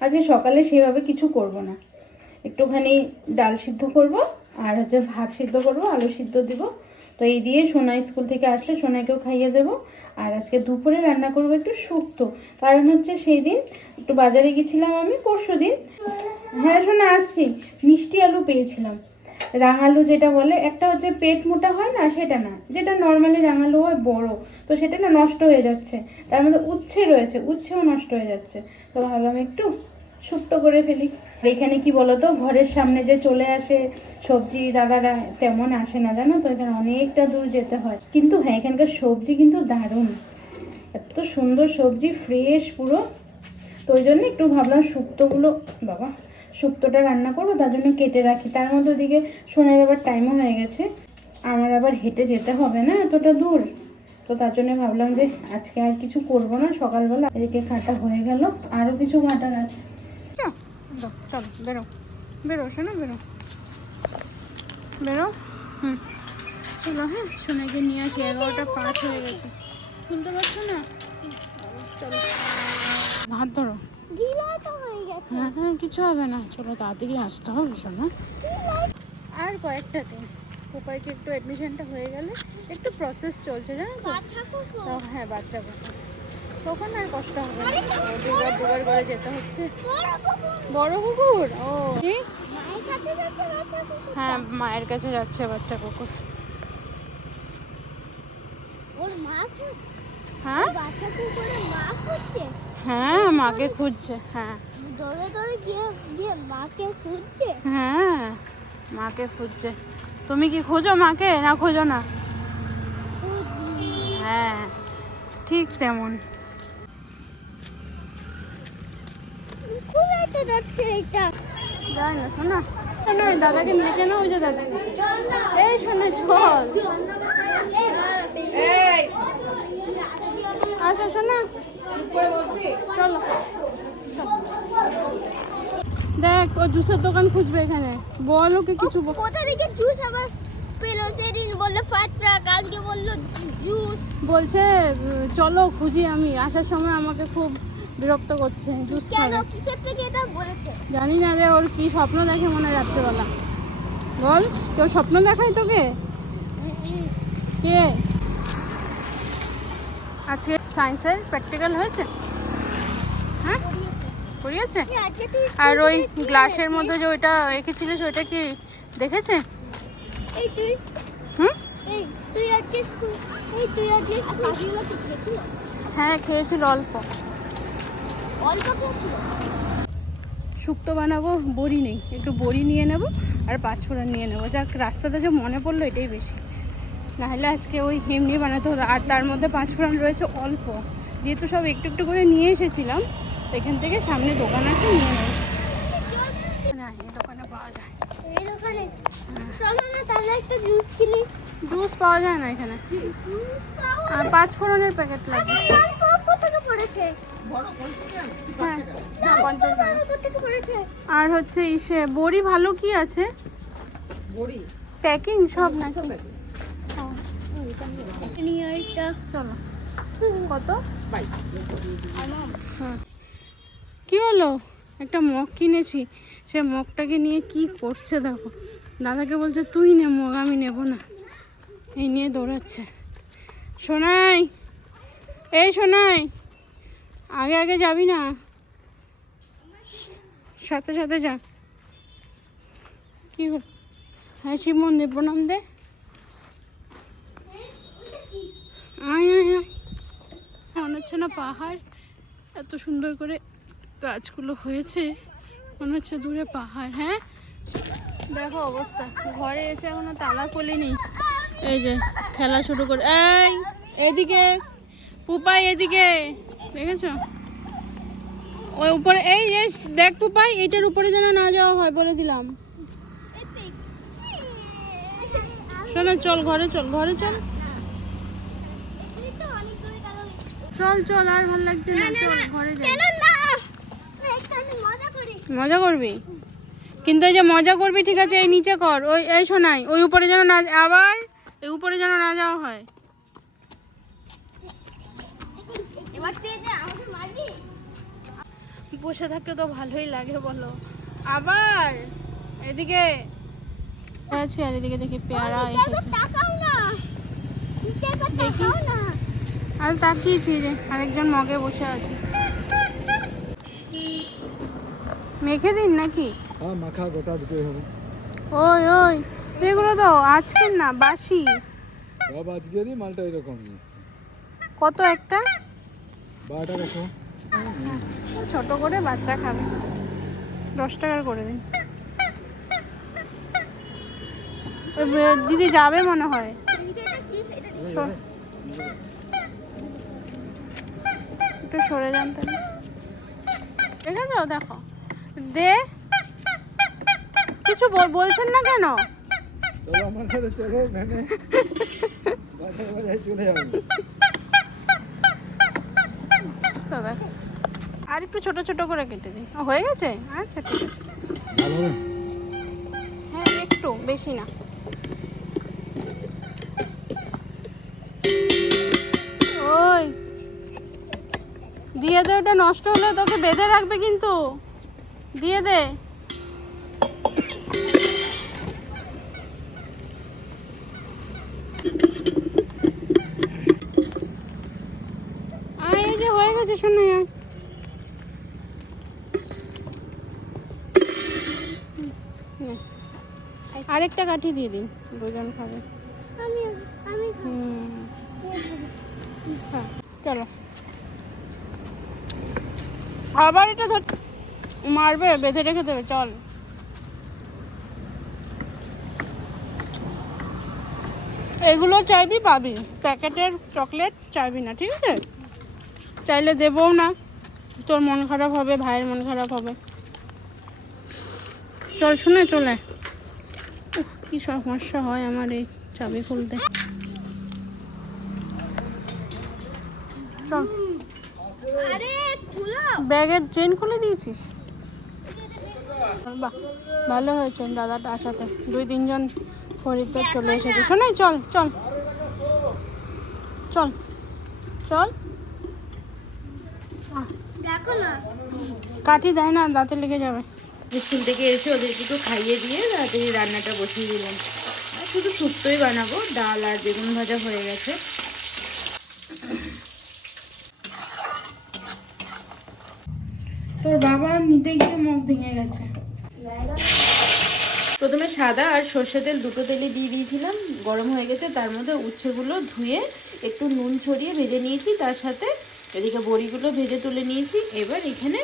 আজকে সকালে সেভাবে কিছু করব না। একটুখানি ডাল সিদ্ধ করব আর হচ্ছে ভাত সিদ্ধ করব, আলু সিদ্ধ দিব। তো এই দিয়ে সোনা স্কুল থেকে আসলে সোনাকেও খাইয়ে দেব। আর আজকে দুপুরে রান্না করব একটু শুক্ত। কারণ হচ্ছে সেই দিন একটু বাজারে গেছিলাম আমি পরশু দিন হ্যাঁ সোনা, আসছি। মিষ্টি আলু পেয়েছিলাম। রাঙালু যেটা বলে, একটা হচ্ছে পেট মোটা হয় না, সেটা না। যেটা নর্মালি রাঙালু হয় বড়, তো সেটা না নষ্ট হয়ে যাচ্ছে। তার মধ্যে উচ্ছে রয়েছে, উচ্ছেও নষ্ট হয়ে যাচ্ছে। তো ভাবলাম একটু শুক্তো করে ফেলি। এখানে কি বলতো, ঘরের সামনে যে চলে আসে সবজি, দাদারা তেমন আসে না, জানো তো? এখানে অনেকটা দূর যেতে হয়। কিন্তু হ্যাঁ এখানকার সবজি কিন্তু দারুণ। এত সুন্দর সবজি ফ্রেশ পুরো। তো ওই জন্য একটু ভাবলাম শুক্তোগুলো বাবা শুক্তোটা রান্না করব তার জন্য কেটে রাখি। তার মধ্যে ওদিকে সোনার আবার টাইমও হয়ে গেছে। আমার আবার হেঁটে যেতে হবে না এতটা দূর। তো তার জন্য ভাবলাম যে আজকে আর কিছু করব না সকালবেলা এদিকে কাটা হয়ে গেল আরও কিছু কাটার আছে। চলো চলো বেরো। বেরো শোনো বেরো। বেরো? হুম। চলো হ্যাঁ সোনাকে নিয়ে আসি এগারোটা পাঁচ হয়ে গেছে। শুনতে পাচ্ছ না? চলো। হাত ধরো। হয়ে হ্যাঁ কিছু হবে না। চলো তাড়াতাড়ি আসতে হবে শোনো। আর কয়েকটা দিন। উপায়কে একটু অ্যাডমিশনটা হয়ে গেলে একটু প্রসেস চলছে জানো তো? কুকুর? হ্যাঁ বাচ্চা কথা তখন আর কষ্ট হবে না। দুবার দুবার করে যেতে হচ্ছে। বড় কুকুর। ও। কি? মায়ের কাছে যাচ্ছে বাচ্চা কুকুর। হ্যাঁ মায়ের কাছে যাচ্ছে বাচ্চা কুকুর। হ্যাঁ? হ্যাঁ মাকে খুঁজছে হ্যাঁ। দৌড়ে দৌড়ে গিয়ে গিয়ে মাকে খুঁজছে। হ্যাঁ মাকে খুঁজছে। তুমি কি খোঁজো মাকে না খোঁজো না? হ্যাঁ ঠিক তেমন। খুলে যাচ্ছে এটা যাই না শোনা। শোনা দাদাকে নেচে না ওই যে দাদাকে। এই শোনা চল। আচ্ছা শোনা। চলো। দেখ ও জুসের দোকান খুঁজবে এখানে। বল ওকে কিছু। কোথা থেকে জুস আবার পেল? সেদিন বলল ফাটরা কালকে বলল জুস বলছে চলো খুঁজি আমি। আসার সময় আমাকে খুব বিরক্ত করছে জুস কেন? কিসের থেকে এটা বলেছে? জানি না রে ওর কি স্বপ্ন দেখে মনে রাত্রেবেলা। বল কেউ স্বপ্ন দেখায় তোকে? কে? আজকে সায়েন্সের প্র্যাকটিক্যাল হয়েছে? হ্যাঁ করিয়েছে? আজকে আর ওই গ্লাসের মধ্যে যে ওইটা এঁকেছিলিস ওইটা কি দেখেছে? হ্যাঁ খেয়েছিল অল্প। অল্প খেয়েছিল? শুক্তো বানাবো বড়ি নেই। একটু বড়ি নিয়ে নেব আর পাঁচফোড়ন নিয়ে নেব। যাক রাস্তাতে যে মনে পড়ল এটাই বেশি। নাহলে আজকে ওই এমনি বানাতে। হতো আর তার মধ্যে পাঁচফোড়ন রয়েছে অল্প। যেহেতু সব একটু একটু করে নিয়ে এসেছিলাম এখান থেকে সামনে দোকান আছে নিয়ে নেব না এই দোকানে পাওয়া যায়। এই দোকানে? চলো না তাহলে একটা জুস কিনি। জুস পাওয়া যায় না এখানে। আর পাঁচফোড়নের প্যাকেট লাগবে। কত হ্যাঁ আর হচ্ছে ইসে বড়ি ভালো কি আছে? প্যাকিং সব নাকি? চলো। কত? হ্যাঁ কি হলো? একটা মগ কিনেছি। সে মগটাকে নিয়ে কি করছে দেখো। দাদাকে বলছে, তুই নে মগ, আমি নেব না। এই নিয়ে দৌড়াচ্ছে। সোনাই, এই সোনাই, আগে আগে যাবি না? সাথে সাথে যা। কি হ্যাঁ শিব মন্দির প্রণাম দে। আয় আয় আয়। মনে হচ্ছে না পাহাড় এত সুন্দর করে গাছগুলো হয়েছে, মনে হচ্ছে দূরে পাহাড় হ্যাঁ? দেখো অবস্থা, ঘরে এসে এখনও তালা খুলিনি। এই যে খেলা শুরু করে, এই, এদিকে, পুপাই এদিকে, দেখেছ? ওই উপরে, এই দেখ পুপাই, এটার উপরে যেন না যাওয়া হয় বলে দিলাম। শোনো, চল ঘরে চল ঘরে চল। চল চল, আর ভালো লাগছে না, চল, ঘরে যাই। মজা করবি? কিন্তু এই যে মজা করবি ঠিক আছে এই নিচে কর। ওই এই শোনাই ওই উপরে যেন না আবার এই উপরে যেন না যাওয়া হয়। যে বসে থাকতে তো ভালোই লাগে বলো। আবার এদিকে। আছে আর এদিকে দেখি পেয়ারা এসেছে। আর তাকিয়েছি রে আরেকজন মগে বসে আছে। মেখে দিন নাকি? হ্যাঁ মাখা গোটা দুটোই হবে। ওই ওই এগুলো তো আজকের না বাসি। সব আজকেরই মালটা এরকমই এসছে কত একটা? বারো টাকা ছোট করে বাচ্চা খাবে। দশ টাকার করে দিন। দিদি যাবে মনে হয়। একটু সরে যান তাহলে। ঠিক আছে দেখো। দে। কিছু বলছেন না কেন? চলো আমার সাথে চলো ভ্যানে বাজায় বাজায় চলে যাব। দাদা আর একটু ছোট ছোট করে কেটে দিই। হয়ে গেছে? আচ্ছা ঠিক আছে। হ্যাঁ একটু বেশি না। ওই দিয়ে দে ওটা নষ্ট হলে তোকে বেঁধে রাখবে কিন্তু। দিয়ে দে। এই যে হয়ে গেছে শোনো আরেকটা কাঠি দিয়ে দিন দুজন খাবে। হ্যাঁ চলো। আবার এটা ধর মারবে বেঁধে রেখে দেবে চল। এগুলো চাইবি পাবি প্যাকেটের চকলেট চাইবি না ঠিক আছে? চাইলে দেবও না তোর মন খারাপ হবে ভাইয়ের মন খারাপ হবে। চল শুনে চলে। কি সমস্যা হয় আমার এই চাবি খুলতে। চল। ব্যাগের চেন খুলে দিয়েছিস? বাহ ভালো হয়েছে দাদাটা আসাতে। দুই তিনজন খরিদ্দার চলে এসেছে। শোনাই চল চল। চল চল। কাঠি দেয় না দাঁতে লেগে যাবে। স্কুল থেকে এসে ওদেরকে একটু খাইয়ে দিয়ে তাড়াতাড়ি রান্নাটা বসিয়ে দিলাম। শুধু শুক্তোই বানাবো ডাল আর বেগুন ভাজা হয়ে গেছে। তোর বাবা নিতে গিয়ে মুখ ভেঙে গেছে। প্রথমে সাদা আর সর্ষে তেল দুটো তেলে দিয়ে দিয়েছিলাম। গরম হয়ে গেছে, তার মধ্যে উচ্ছেগুলো ধুয়ে একটু নুন ছড়িয়ে ভেজে নিয়েছি, তার সাথে এদিকে বড়িগুলো ভেজে তুলে নিয়েছি। এবার এখানে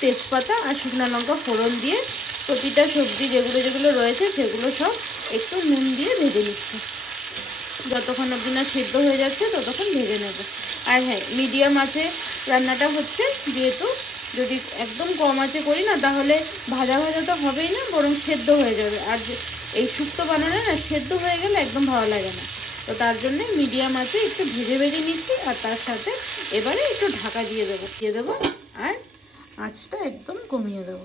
তেজপাতা আর শুকনো লঙ্কা ফোড়ন দিয়ে প্রতিটা সবজি যেগুলো যেগুলো রয়েছে সেগুলো সব একটু নুন দিয়ে ভেজে নিচ্ছি। যতক্ষণ অবধি না সেদ্ধ হয়ে যাচ্ছে ততক্ষণ ভেজে নেব। আর হ্যাঁ মিডিয়াম আছে রান্নাটা হচ্ছে, যেহেতু যদি একদম কম আছে করি না, তাহলে ভাজা ভাজা তো হবেই না, বরং সেদ্ধ হয়ে যাবে। আর এই শুক্তো বানানো না, সেদ্ধ হয়ে গেলে একদম ভালো লাগে না। তো তার জন্য মিডিয়াম আছে, একটু ভেজে ভেজে নিচ্ছি, আর তার সাথে এবারে একটু ঢাকা দিয়ে দেবো দিয়ে দেবো, আর আঁচটা একদম কমিয়ে দেবো।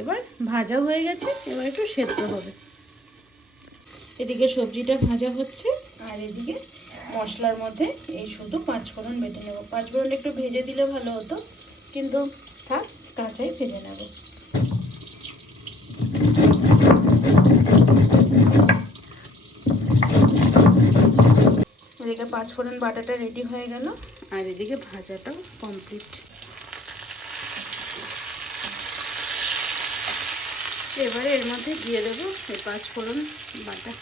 এবার ভাজা হয়ে গেছে, এবার একটু সেদ্ধ হবে। এদিকে সবজিটা ভাজা হচ্ছে, আর এদিকে মশলার মধ্যে এই শুধু পাঁচফোড়ন বেটে নেব। পাঁচফোড়ন একটু ভেজে দিলে ভালো হতো। কিন্তু থাক, কাঁচাই ভেজে নেব। এদিকে পাঁচফোড়ন বাটাটা রেডি হয়ে গেল, আর এদিকে ভাজাটাও কমপ্লিট এবারে এর মধ্যে দিয়ে দেবো পাঁচফোড়ন বাটা।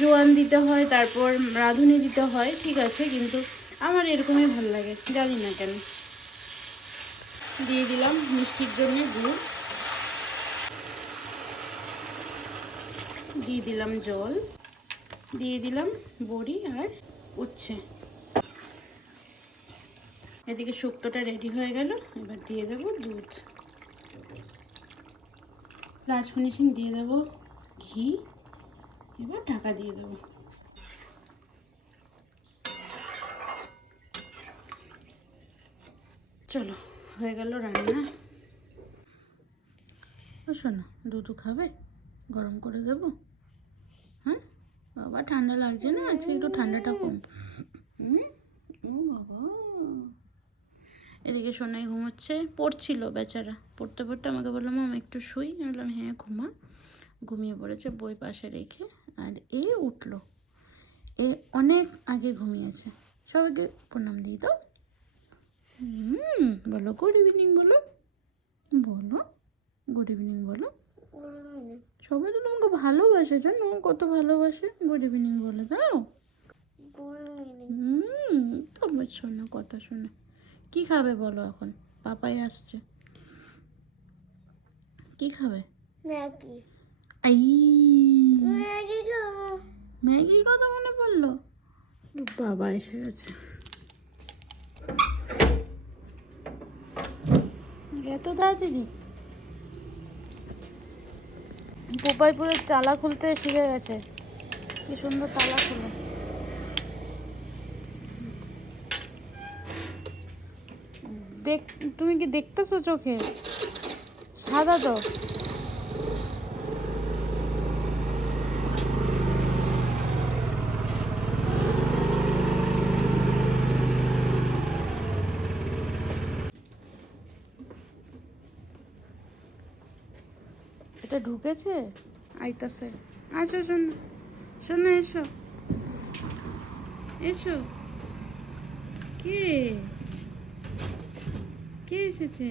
জোয়ান দিতে হয়, তারপর রাঁধুনি দিতে হয়, ঠিক আছে, কিন্তু আমার এরকমই ভালো লাগে, জানি না কেন। দিয়ে দিলাম মিষ্টির জন্য গুড়। দিয়ে দিলাম জল, দিয়ে দিলাম বড়ি আর উচ্ছে। এদিকে শুক্তোটা রেডি হয়ে গেল, এবার দিয়ে দেবো দুধ। লাস্ট ফিনিশিং দিয়ে দেবো ঘি। এবার ঢাকা দিয়ে দেবো। চলো হয়ে গেল রান্না। শোনো দুটো খাবে গরম করে দেব। হ্যাঁ বাবা ঠান্ডা লাগছে না? আজকে একটু ঠান্ডাটা কম। এদিকে সোনাই ঘুমোচ্ছে পড়ছিল বেচারা। পড়তে পড়তে আমাকে বললাম আমি একটু শুই। আমি বললাম হ্যাঁ ঘুমা। ঘুমিয়ে পড়েছে বই পাশে রেখে। আর এ উঠল। এ অনেক আগে ঘুমিয়েছে। সবাইকে প্রণাম দিই তো হুম, বলো গুড ইভিনিং বলো। বলো গুড ইভিনিং বলো। সবাই তো তোমাকে ভালোবাসে, জানো? কত ভালোবাসে। গুড ইভিনিং বলে দাও। তোমার শোনো, কথা শোনো। কি খাবে বলো এখন? পাপাই আসছে। কি খাবে? ম্যাগি। ম্যাগির কথা মনে পড়ল? বাবা এসে গেছে। এত তাড়াতাড়ি? পোপাইপুরের চালা খুলতে শিখে গেছে। কি সুন্দর তালা খুলে। দেখ তুমি কি দেখতেছো চোখে? সাদা তো এটা ঢুকেছে? আইতাছে। আসো শোনো। শোনো এসো। এসো। কে? কে এসেছে?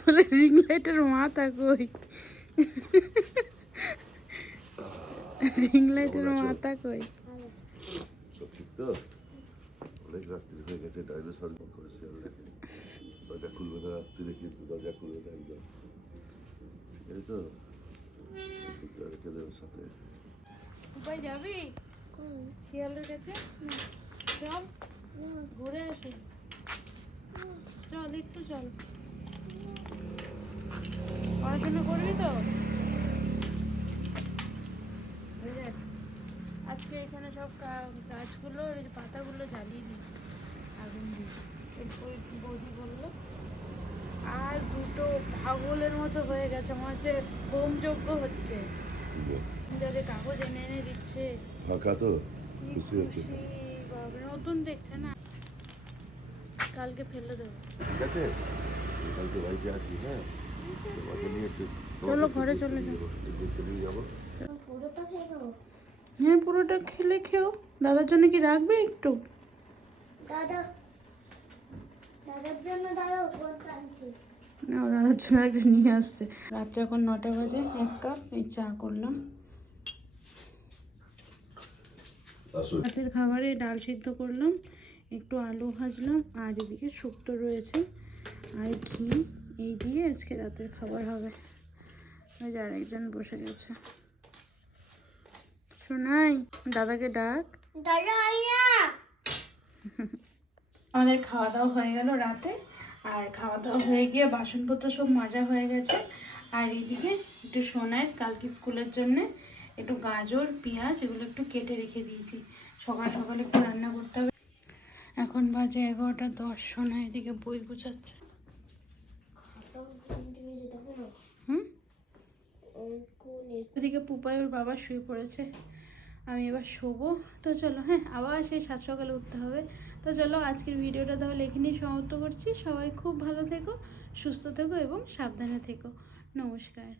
বলে রিং লাইটের মাথা কই? রিং লাইটের মাথা কই? সব ঠিক তো। অনেক রাত্রি হয়ে গেছে ডাইনোসর করে শিয়াল দেখে দরজা খুলবে না রাত্রিরে কিন্তু দরজা খুলবে না একদম। এই তো রেখে দেবে সাথে। উপায় যাবি? শিয়ালের কাছে চল ঘুরে আসি। চল একটু চল। পড়াশোনা করবি তো বুঝে গেছি। আজকে এখানে সব গাছগুলো পাতাগুলো জ্বালিয়ে দিয়েছে আগুন দিয়ে। এরপর বৌদি বলল আর দুটো পাগলের মতো হয়ে গেছে মনে হচ্ছে হোম হচ্ছে। যাদের কাগজ এনে এনে দিচ্ছে। ফাঁকা তো? খুশি হচ্ছে? নতুন দেখছে না? কালকে ফেলে দেবো। ঠিক আছে? কালকে বাড়িতে আছি হ্যাঁ? চলো, ঘরে চলে যাব। পুরোটা খেয়ে নেব? হ্যাঁ পুরোটা খেলে খেও। দাদার জন্য কি রাখবে একটু? দাদা দাদার জন্য দাদা না দাদার জন্য একটা নিয়ে আসছে। রাত্রে এখন নটা বাজে এক কাপ এই চা করলাম। রাতের খাবারে ডাল সিদ্ধ করলাম একটু আলু ভাজলাম আর এদিকে শুক্তো রয়েছে আর ঘি। এই দিয়ে আজকে রাতের খাবার হবে। ওই যে আরেকজন বসে গেছে। শোনাই দাদাকে ডাক। দাদা আমাদের খাওয়া দাওয়া হয়ে গেল রাতে আর খাওয়া দাওয়া হয়ে গিয়ে বাসনপত্র সব মাজা হয়ে গেছে। আর এইদিকে একটু সোনার কালকে স্কুলের জন্যে একটু গাজর পেঁয়াজ এগুলো একটু কেটে রেখে দিয়েছি। সকাল সকালে একটু রান্না করতে হবে। এখন বাজে এগারোটা দশ সোনা এদিকে বই গুছাচ্ছে। হুম? এদিকে পুপাই ওর বাবা শুয়ে পড়েছে। আমি এবার শোবো। তো চলো হ্যাঁ আবার সেই সাত সকালে উঠতে হবে। তো চলো, আজকের ভিডিওটা তাহলে এখানেই সমাপ্ত করছি। সবাই খুব ভালো থেকো, সুস্থ থেকো এবং সাবধানে থেকো। নমস্কার।